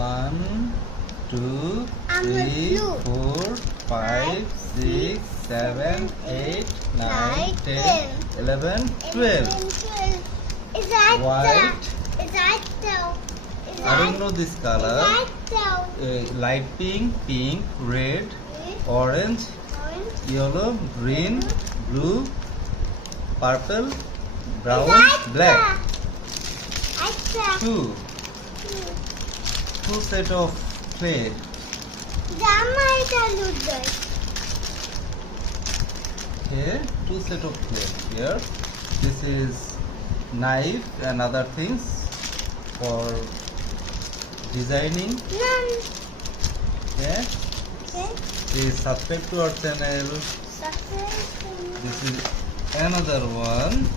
1, 2, 3, 4, 5, 6, 7, 8, 9, 10, 11, 12. Is that White. Is that I don't know this color. Is Light pink, pink, red, that orange, orange? yellow, green, blue, purple, brown, black. Two set of clay. Here, two set of clay. Here, this is knife and other things for designing. Okay. Please subscribe to our channel. This is another one.